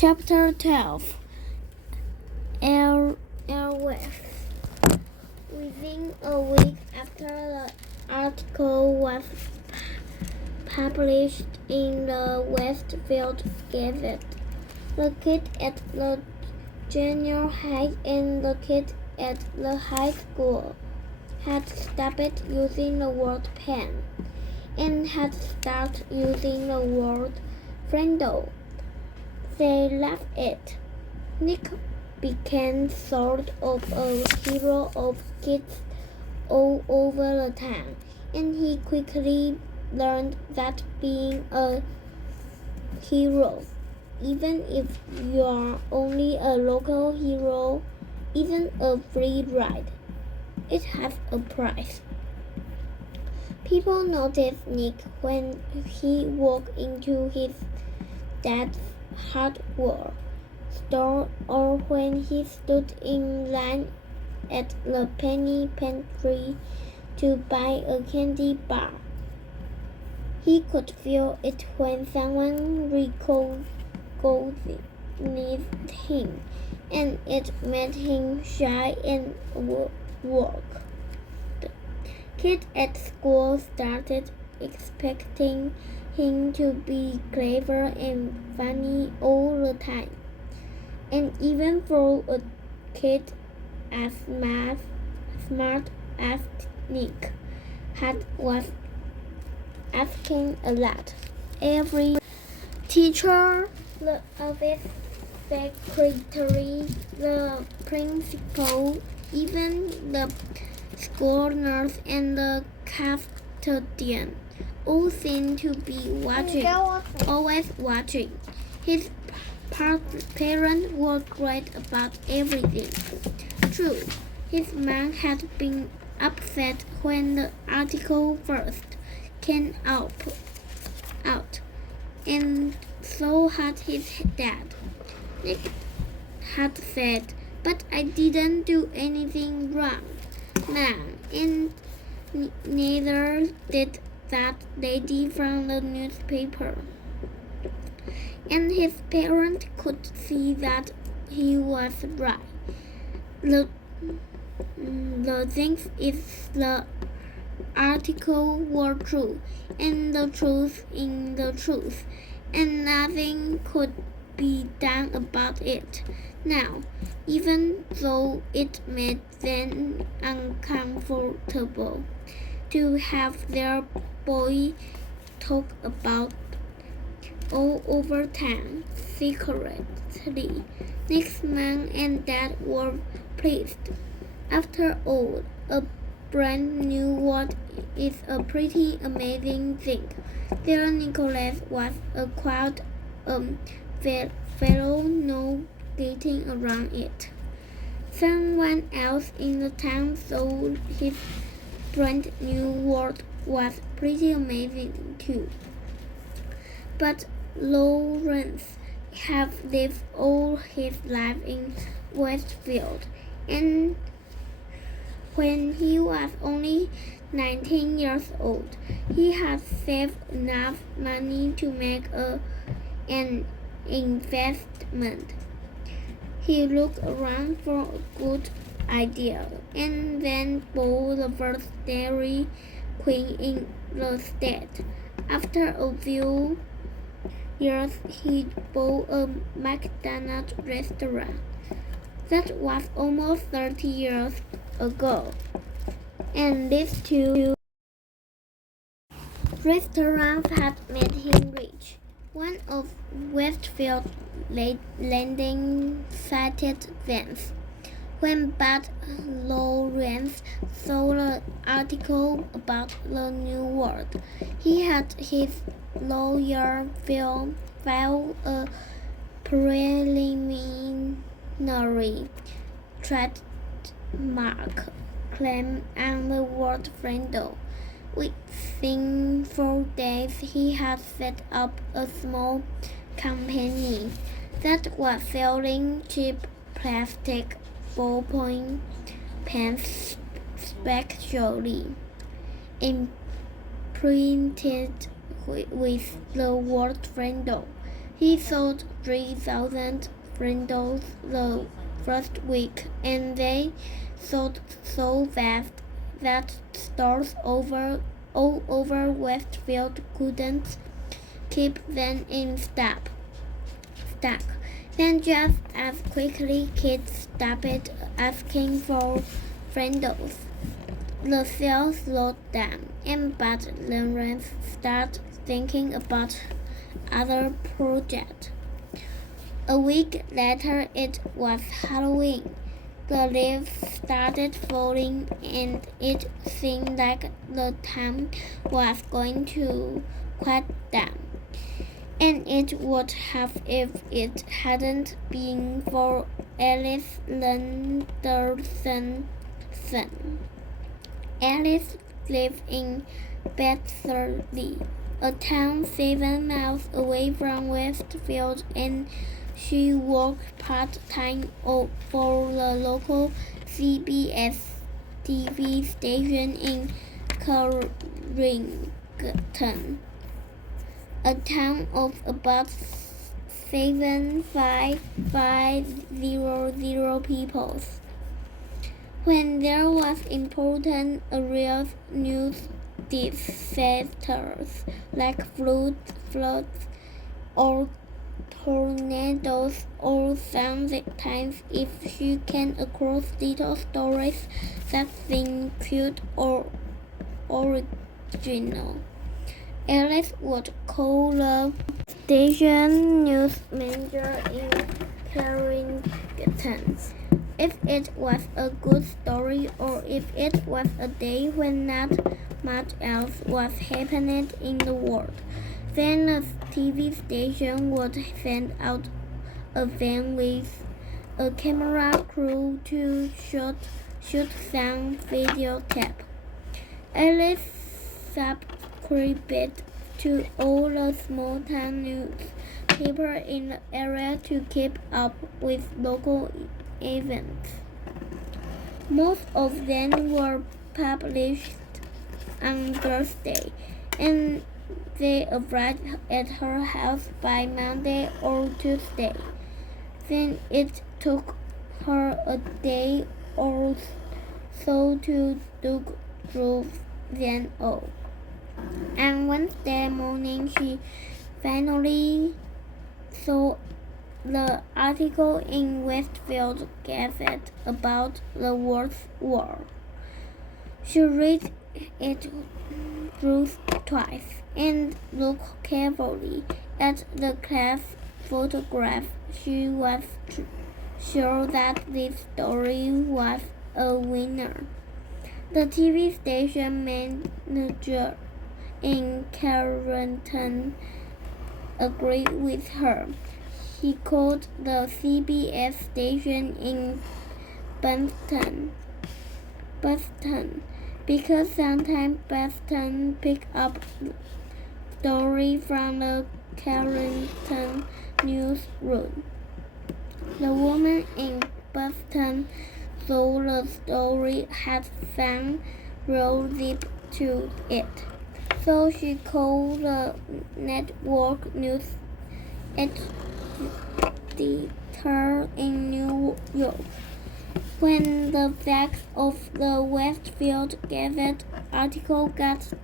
Chapter 12 Airwaves. Within a week after the article was published in the Westfield Gazette, the kid at the junior high and the kid at the high school had stopped using the word pen and had started using the word Frindle. They loved it. Nick became sort of a hero of kids all over the town, and he quickly learned that being a hero, even if you are only a local hero, isn't a free ride. It has a price. People noticed Nick when he walked into his dad's hardware store or when he stood in line at the penny pantry to buy a candy bar. He could feel it when someone recognized him, and it made him shy and work. Kids at school started expecting him to be clever and funny all the time. And even for a kid as smart as Nick was asking a lot. Every teacher, the office secretary, the principal, even the school nurse and the custodian all seemed to be watching, always watching. His parents were great about everything. True, his mom had been upset when the article first came out, and so had his dad. Nick had said, "But I didn't do anything wrong, Mom," and neither did that lady from the newspaper. And his parents could see that he was right. The thing is, the article was true, and the truth is the truth, and nothing could be done about it. Now, even though it made them uncomfortable to have their boy talk about all over town secretly, Nick's mom and dad were pleased. After all, a brand new word is a pretty amazing thing. Their Nicholas was a quite fellow, no getting around it. Someone else in the town thought his brand new word was pretty amazing too. But Lawrence had lived all his life in Westfield, and when he was only 19 years old, he had saved enough money to make an investment. He looked around for a good idea and then bought the first Dairy Queen in the state. After a few years, he bought a McDonald's restaurant. That was almost 30 years ago. And these two restaurants had made him rich. One of Westfield's landing cited Vance. When Bud Lawrence saw the article about the new word, he had his lawyer file a preliminary trademark claim on the word Frindle. Within 4 days, he had set up a small company that was selling cheap plastic ballpoint pens, specially imprinted with the word Frindle. He sold 3,000 Frindles the first week, and they sold so fast that stores all over Westfield couldn't keep them in stock. Then just as quickly kids stopped asking for Frindles. The sales slowed down, and Bud Lawrence started thinking about other projects. A week later, it was Halloween. The leaves started falling, and it seemed like the town was going to quiet down. And it would have if it hadn't been for Alice Lenderson's son. Alice lived in Bethlehem, a town 7 miles away from Westfield, and she worked part-time for the local CBS TV station in Carrington, a town of about 7,500 people. When there was important areas news disasters like floods or tornadoes, or sometimes if she came across little stories that seemed cute or original, Alice would call the station news manager in Carrington. If it was a good story, or if it was a day when not much else was happening in the world, then the TV station would send out a van with a camera crew to shoot some videotape. Alice subscribed to all the small town newspapers in the area to keep up with local events. Most of them were published on Thursday, and they arrived at her house by Monday or Tuesday. Then it took her a day or so to look through them all. On Wednesday morning, she finally saw the article in Westfield Gazette about the World War. She read it through twice and looked carefully at the class photograph. She was sure that this story was a winner. The TV station manager in Carrington agreed with her. He called the CBS station in Boston because sometimes Boston picked up stories from the Carrington newsroom. The woman in Boston saw the story had some real zip to it, so she called the network news editor in New York. When the facts of the Westfield Gazette article got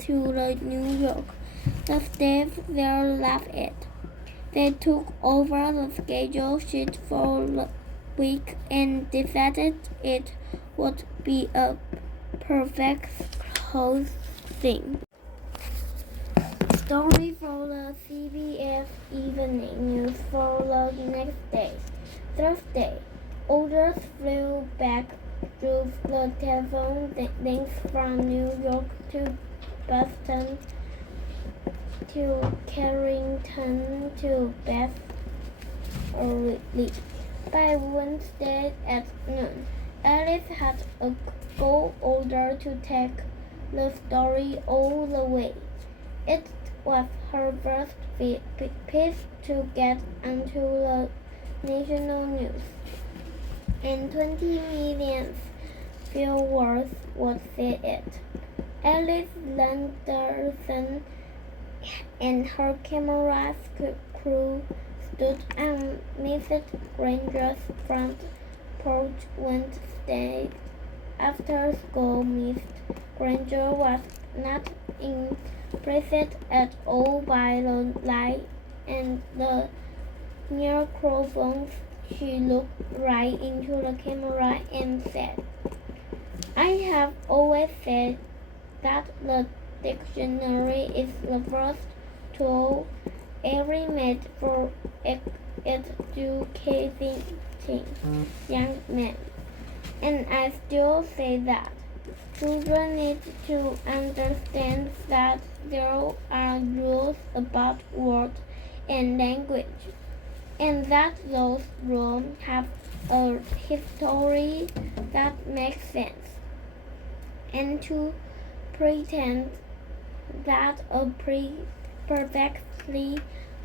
to the New York, the staff there laughed. They took over the schedule sheet for the week and decided it would be a perfect whole thing. Story for the CBS Evening News for the next day. Thursday, orders flew back through the telephone links from New York to Boston to Carrington to Bethlehem. By Wednesday at noon, Alice had a go order to take the story all the way. It was her first piece to get onto the national news, and 20 million viewers would see it. Alice Lenderson and her camera crew stood on Mrs. Granger's front porch Wednesday after school. Miss Granger was not impressed at all by the light and the microphones. She looked right into the camera and said, "I have always said that the dictionary is the first tool ever made for educating young men. And I still say that. Children need to understand that there are rules about words and language, and that those rules have a history that makes sense. And to pretend that a perfectly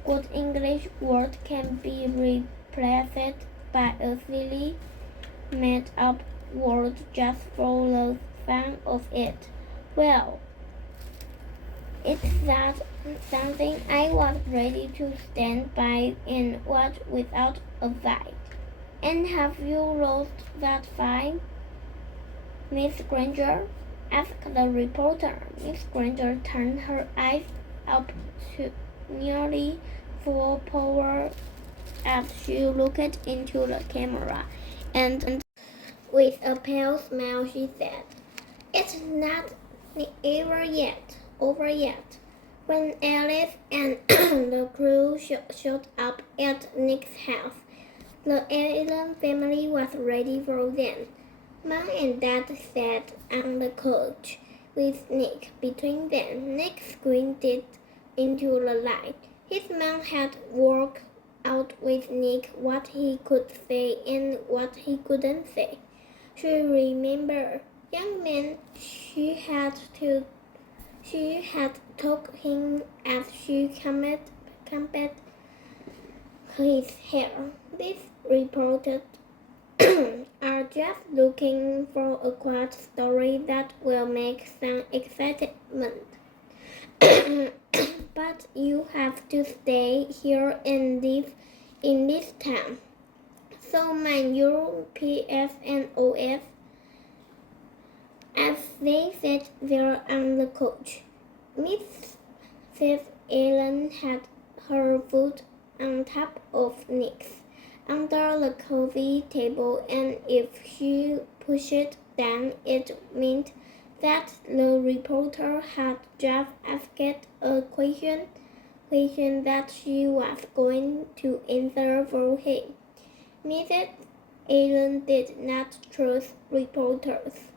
good English word can be replaced by a silly, made-up word just for the fun of it, well, it's that something I was ready to stand by and watch without a fight." "And have you lost that fight, Miss Granger?" asked the reporter. Miss Granger turned her eyes up to nearly full power as she looked into the camera, and with a pale smile she said, "It's not over yet. When Alice and the crew showed up at Nick's house, the Allen family was ready for them. Mom and Dad sat on the couch with Nick between them. Nick squinted into the light. His mom had worked out with Nick what he could say and what he couldn't say. She remembered, young man, she had told him as she combed his hair. These reporters are just looking for a quiet story that will make some excitement. But you have to stay here and live in this town. So mind your P's and O's." As they sat there on the couch, Mrs. Allen had her foot on top of Nick's under the coffee table, and if she pushed it down, it meant that the reporter had just asked a question that she was going to answer for him. Mrs. Allen did not trust reporters.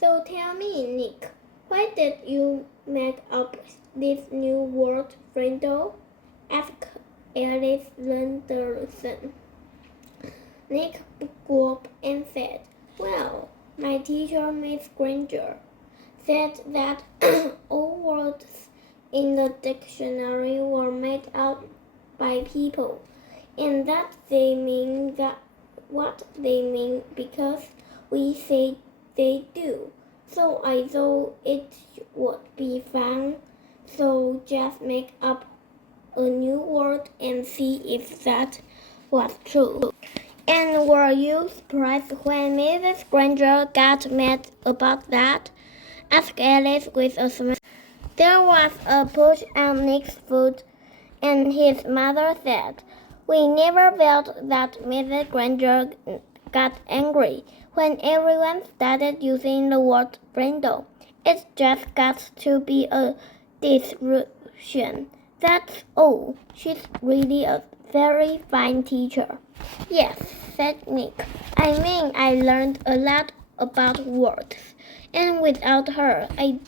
"So tell me, Nick, why did you make up this new word, Frindle?" asked Alice Lenderson. Nick gulped and said, "Well, my teacher, Miss Granger, said that all words in the dictionary were made up by people, and that they mean what they mean because we say they do. So I thought it would be fun, so just make up a new word and see if that was true." "And were you surprised when Mrs. Granger got mad about that?" asked Alice with a smile. There was a push on Nick's foot, and his mother said, "We never felt that Mrs. Granger got angry when everyone started using the word Frindle. It's just got to be a disruption. That's all. She's really a very fine teacher." "Yes," said Nick. "I mean, I learned a lot about words, and without her, I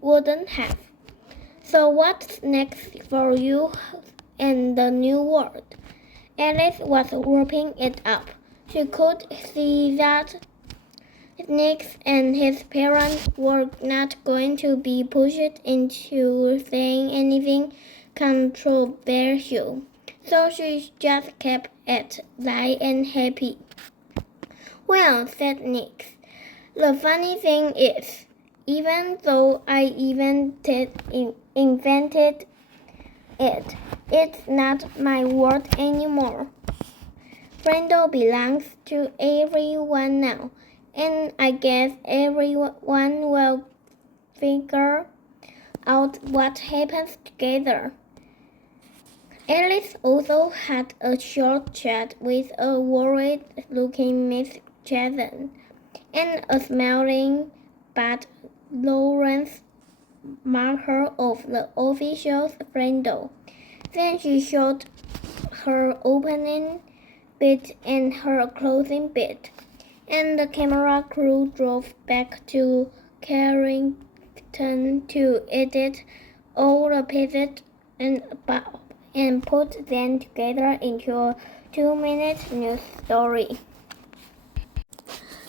wouldn't have. So what's next for you and the new word?" Alice was wrapping it up. She could see that Nick and his parents were not going to be pushed into saying anything controversial, so she just kept it light and happy. "Well," said Nick, "the funny thing is, even though I invented it, It's not my world anymore. Frindle belongs to everyone now, and I guess everyone will figure out what happens together. Alice also had a short chat with a worried-looking Miss Jackson and a smiling but Lawrence marker of the official's Frindle. Then she showed her opening bit and her closing bit, and the camera crew drove back to Carrington to edit all the pieces and put them together into a 2-minute news story.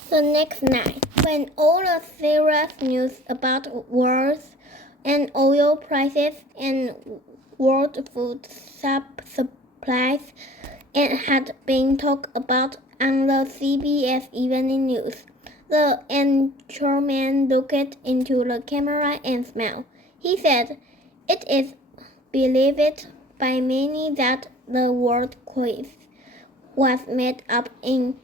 The next night, when all the serious news about wars and oil prices and world food supplies had been talked about on the CBS Evening News, the anchorman looked into the camera and smiled. He said, "It is believed by many that the world quiz was made up in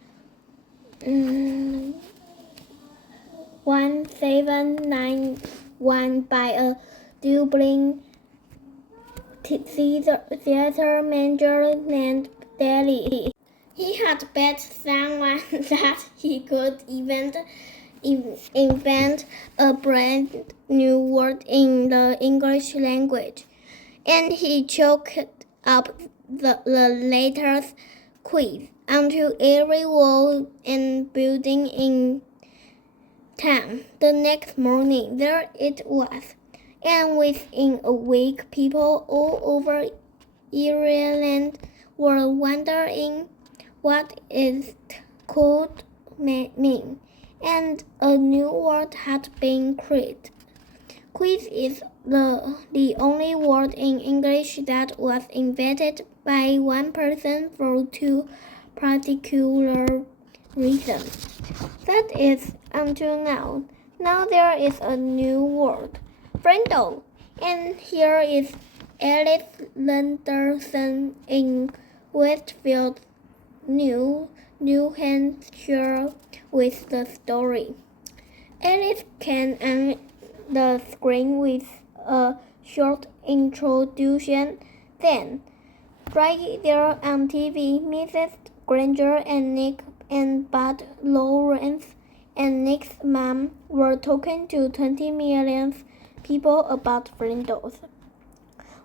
1791 by a Dublin theater manager named Daly. He had bet someone that he could invent a brand new word in the English language, and he chalked up the latest quiz onto every wall and building in town. The next morning, there it was, and within a week, people all over Ireland were wondering what it could mean, and a new word had been created. Quiz is the only word in English that was invented by one person for two particular reasons. That is, until now. Now there is a new word, Frindle, and here is Alice Lenderson in Westfield, New Hampshire, with the story. Alice came on the screen with a short introduction. Then, right there on TV, Mrs. Granger and Nick and Bud Lawrence and Nick's mom were talking to 20 million people about Frindles.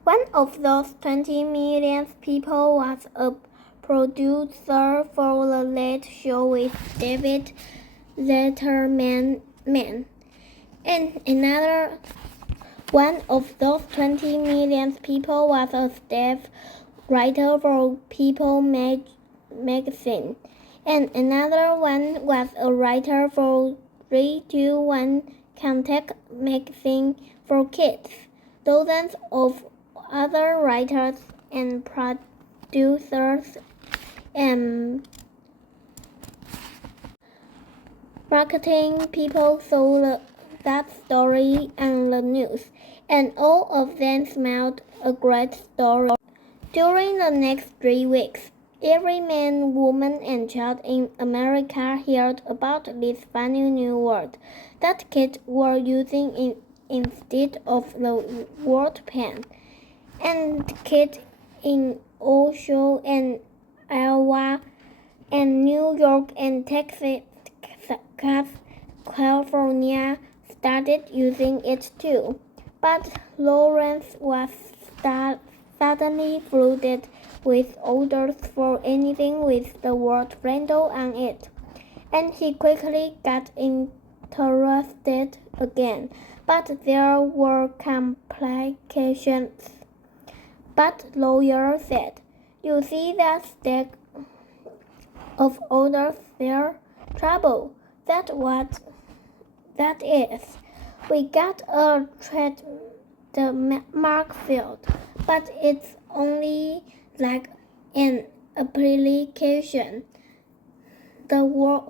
One of those 20 million people was a producer for the Late Show with David Letterman. And another one of those 20 million people was a staff writer for People magazine. And another one was a writer for 321 Contact magazine for kids. Dozens of other writers and producers and marketing people saw that story on the news, and all of them smelled a great story. During the next 3 weeks, every man, woman, and child in America heard about this funny new word that kids were using instead of the word pen. And kids in Ohio and Iowa and New York and Texas, California started using it too. But Lawrence was suddenly flooded with orders for anything with the word Frindle on it, and he quickly got interested again. But there were complications. But lawyer said, "You see that stack of orders there? Trouble. That's what that is. We got a trademark field, but it's only like an application. The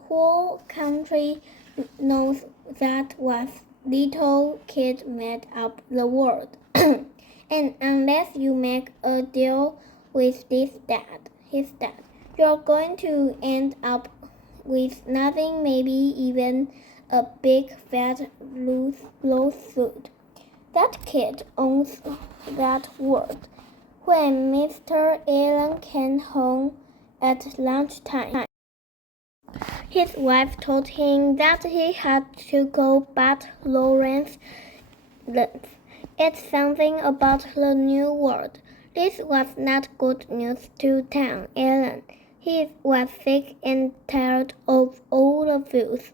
whole country knows that was little kid made up the word." And unless you make a deal with his dad, you're going to end up with nothing, maybe even a big fat lawsuit. That kid owns that word. When Mr. Allen came home at lunchtime, his wife told him that he had to go, but Lawrence, it's something about the new world. This was not good news to Tom Allen. He was sick and tired of all the fuss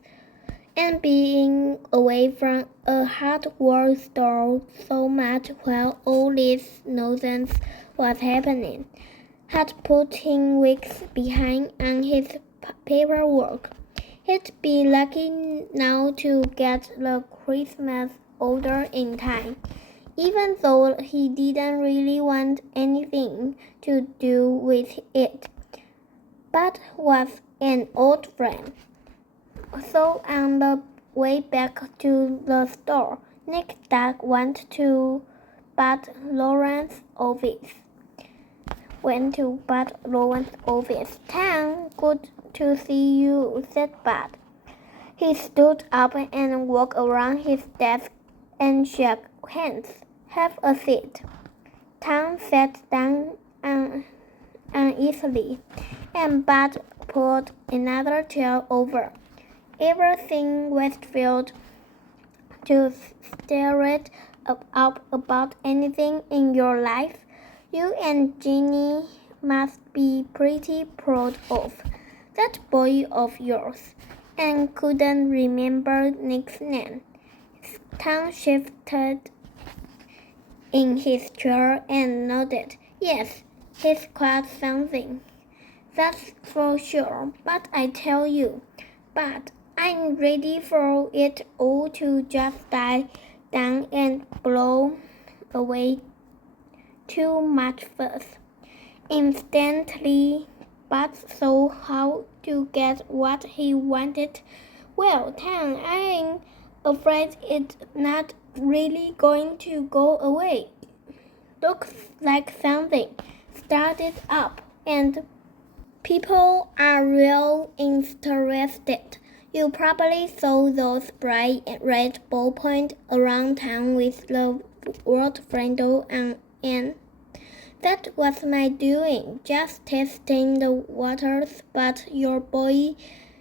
and being away from a hardware store so much while all this nonsense was happening had put him weeks behind on his paperwork. He'd be lucky now to get the Christmas order in time, even though he didn't really want anything to do with it, but was an old friend. So on the way back to the store, Nick Duck went to Bud Lawrence's office. Tom, good to see you, said Bud. He stood up and walked around his desk and shook hands. Have a seat. Tom sat down uneasily, and Bud pulled another chair over. Everything Westfield to stir up about anything in your life, you and Ginny must be pretty proud of. That boy of yours, and couldn't remember Nick's name. Tom shifted in his chair and nodded. Yes, he's quite something. That's for sure, but I tell you, Bud, I'm ready for it all to just die down and blow away too much fuss. Instantly, Bud saw how to get what he wanted. Well, Tom, I'm afraid it's not really going to go away. Looks like something started up, and people are real interested. You probably saw those bright red ballpoint around town with the word Frindle on it. That was my doing, just testing the waters, but your boy,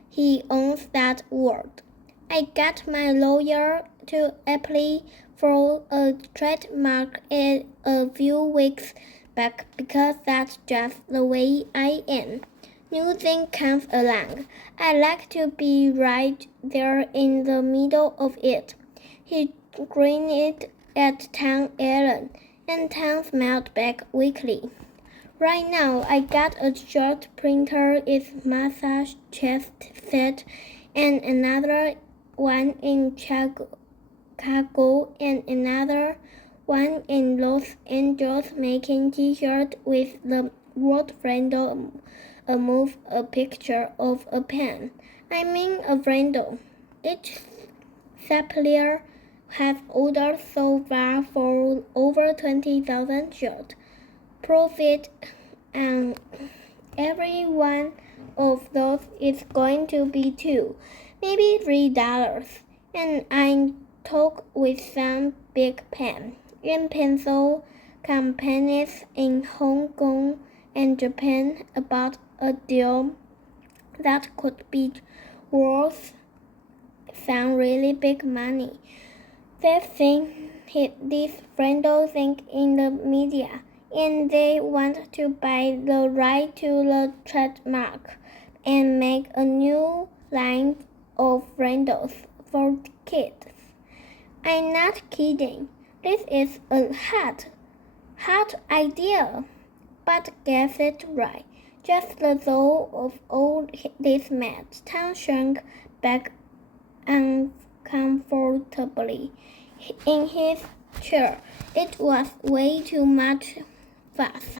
he owns that word. I got my lawyer to apply for a trademark a few weeks back because that's just the way I am. New thing comes along. I like to be right there in the middle of it. He grinned at Tom Allen, and Tom smiled back weakly. Right now, I got a short printer in Massachusetts and another one in Chicago and another one in Los Angeles making t-shirts with the word Frindle above a picture of a pen. I mean a Frindle. Each supplier has ordered so far for over 20,000 shirts. Profit on every one of those is going to be $2, maybe $3. And I talked with some big pen and pencil companies in Hong Kong and Japan about a deal that could be worth some really big money. They've seen this Frindle thing in the media, and they want to buy the right to the trademark and make a new line of Frindles for kids. I'm not kidding. This is a hot idea. But guess it right. Just the thought of all this mad. Tom shrank back uncomfortably in his chair. It was way too much fuss.